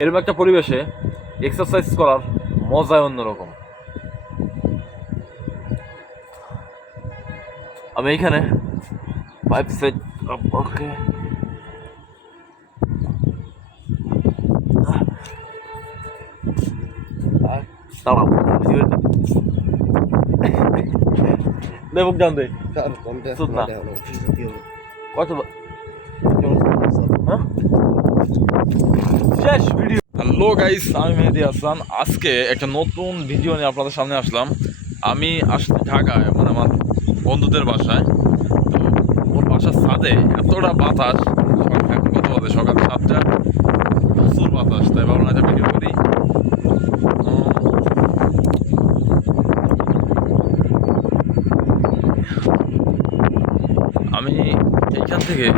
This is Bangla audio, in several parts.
এরকম একটা পরিবেশে এক্সারসাইজ করার মজাই অন্যরকম। আমি এইখানে 5 সেট ওকে দাঁড়াও দেবক জান দে না কত শেষ ভিডিও। হ্যালো গাইস, আমি মেহেদি হাসান। আজকে একটা নতুন ভিডিও নিয়ে আপনাদের সামনে আসলাম। আমি আসছি ঢাকায়, মানে আমার বন্ধুদের বাসায়। তো ওর বাসার ছাদে এতটা বাতাস, এখন কত বাজে সকাল 7টা, প্রচুর বাতাস। তাই ভাবলাম একটা ভিডিও করি। আমি এইখান থেকে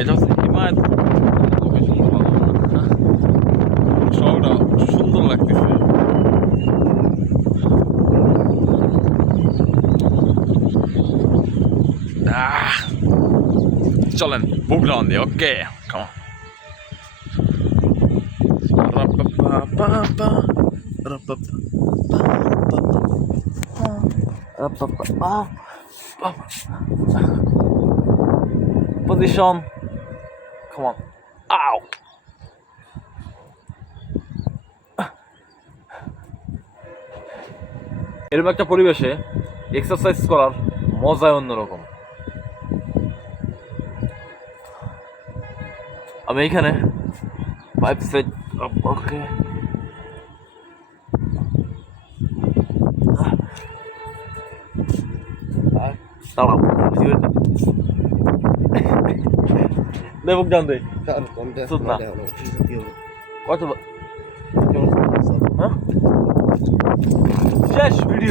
এটা হচ্ছে হিমায়ত লোকেশন, শহরটা সুন্দর লাগতেছে। চলেন বুক ডাউন দিয়ে। ওকে position. Come on. Ow. এরকম একটা পরিবেশে এক্সারসাইজ করার মজাই অন্যরকম। আমি এইখানে 5 সেট ওকে দাঁড়াও দেবক জান দে না কত শেষ ভিডিও।